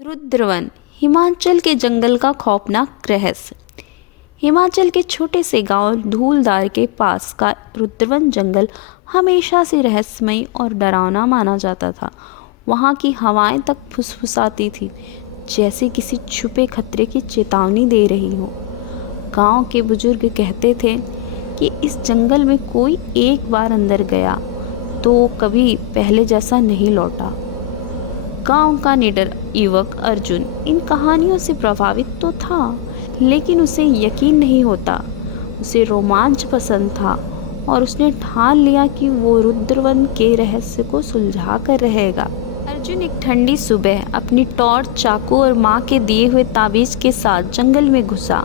रुद्रवन हिमाचल के जंगल का खौफनाक रहस्य। हिमाचल के छोटे से गांव धूलधार के पास का रुद्रवन जंगल हमेशा से रहस्यमय और डरावना माना जाता था। वहाँ की हवाएं तक फुसफुसाती थी, जैसे किसी छुपे खतरे की चेतावनी दे रही हो। गांव के बुजुर्ग कहते थे कि इस जंगल में कोई एक बार अंदर गया तो कभी पहले जैसा नहीं लौटा। गांव का निडर युवक अर्जुन इन कहानियों से प्रभावित तो था, लेकिन उसे यकीन नहीं होता। उसे रोमांच पसंद था और उसने ठान लिया कि वो रुद्रवन के रहस्य को सुलझा कर रहेगा। अर्जुन एक ठंडी सुबह अपनी टॉर्च, चाकू और माँ के दिए हुए ताबीज के साथ जंगल में घुसा।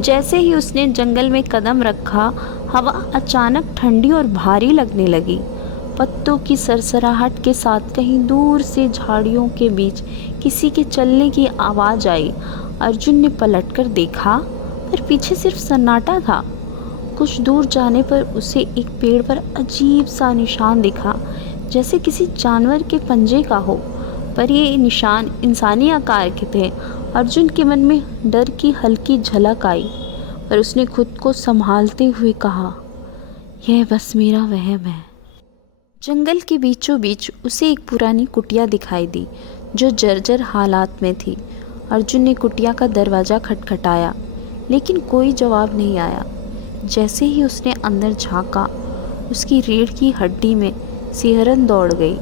जैसे ही उसने जंगल में कदम रखा, हवा अचानक ठंडी और भारी लगने लगी। पत्तों की सरसराहट के साथ कहीं दूर से झाड़ियों के बीच किसी के चलने की आवाज़ आई। अर्जुन ने पलटकर देखा, पर पीछे सिर्फ सन्नाटा था। कुछ दूर जाने पर उसे एक पेड़ पर अजीब सा निशान दिखा, जैसे किसी जानवर के पंजे का हो, पर ये निशान इंसानी आकार के थे। अर्जुन के मन में डर की हल्की झलक आई, पर उसने खुद को संभालते हुए कहा, यह बस मेरा वहम है। जंगल के बीचों बीच उसे एक पुरानी कुटिया दिखाई दी, जो जर्जर हालात में थी। अर्जुन ने कुटिया का दरवाज़ा खटखटाया, लेकिन कोई जवाब नहीं आया। जैसे ही उसने अंदर झांका, उसकी रीढ़ की हड्डी में सिहरन दौड़ गई।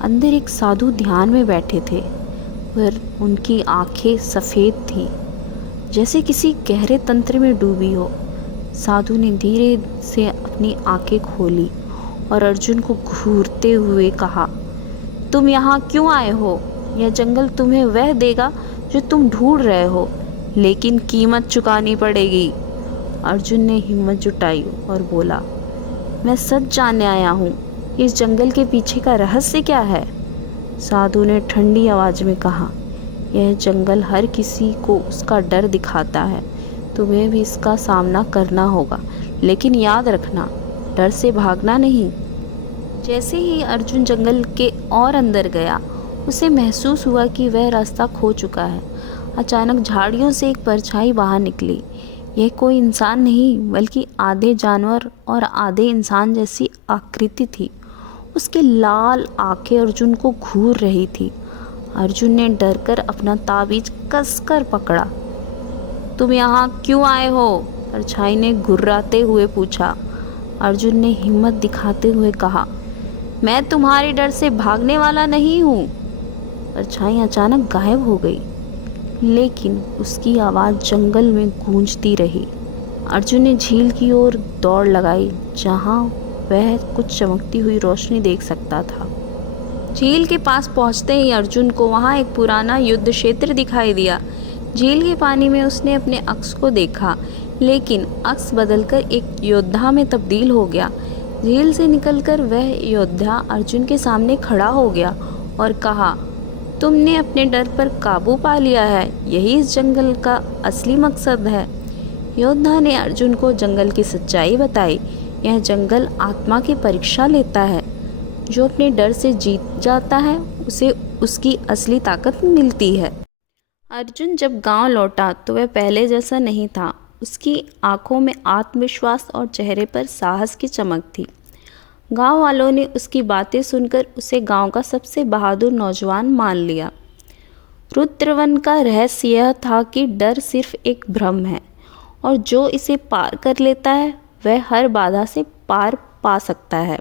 अंदर एक साधु ध्यान में बैठे थे, पर उनकी आंखें सफ़ेद थीं, जैसे किसी गहरे तंत्र में डूबी हो। साधु ने धीरे से अपनी आंखें खोली और अर्जुन को घूरते हुए कहा, तुम यहाँ क्यों आए हो? यह जंगल तुम्हें वह देगा जो तुम ढूंढ रहे हो, लेकिन कीमत चुकानी पड़ेगी। अर्जुन ने हिम्मत जुटाई और बोला, मैं सच जानने आया हूँ। इस जंगल के पीछे का रहस्य क्या है? साधु ने ठंडी आवाज़ में कहा, यह जंगल हर किसी को उसका डर दिखाता है। तुम्हें भी इसका सामना करना होगा, लेकिन याद रखना, डर से भागना नहीं। जैसे ही अर्जुन जंगल के और अंदर गया, उसे महसूस हुआ कि वह रास्ता खो चुका है। अचानक झाड़ियों से एक परछाई बाहर निकली। यह कोई इंसान नहीं, बल्कि आधे जानवर और आधे इंसान जैसी आकृति थी। उसकी लाल आंखें अर्जुन को घूर रही थी। अर्जुन ने डरकर अपना ताबीज कसकर पकड़ा। तुम यहाँ क्यों आए हो? परछाई ने घुर्राते हुए पूछा। अर्जुन ने हिम्मत दिखाते हुए कहा, मैं तुम्हारे डर से भागने वाला नहीं हूँ। परछाई अचानक गायब हो गई, लेकिन उसकी आवाज़ जंगल में गूंजती रही। अर्जुन ने झील की ओर दौड़ लगाई, जहाँ वह कुछ चमकती हुई रोशनी देख सकता था। झील के पास पहुँचते ही अर्जुन को वहाँ एक पुराना युद्ध क्षेत्र दिखाई दिया। झील के पानी में उसने अपने अक्स को देखा, लेकिन अक्स बदलकर एक योद्धा में तब्दील हो गया। झील से निकलकर वह योद्धा अर्जुन के सामने खड़ा हो गया और कहा, तुमने अपने डर पर काबू पा लिया है। यही इस जंगल का असली मकसद है। योद्धा ने अर्जुन को जंगल की सच्चाई बताई। यह जंगल आत्मा की परीक्षा लेता है। जो अपने डर से जीत जाता है, उसे उसकी असली ताकत मिलती है। अर्जुन जब गांव लौटा तो वह पहले जैसा नहीं था। उसकी आंखों में आत्मविश्वास और चेहरे पर साहस की चमक थी। गांव वालों ने उसकी बातें सुनकर उसे गांव का सबसे बहादुर नौजवान मान लिया। रुद्रवन का रहस्य यह था कि डर सिर्फ एक भ्रम है, और जो इसे पार कर लेता है, वह हर बाधा से पार पा सकता है।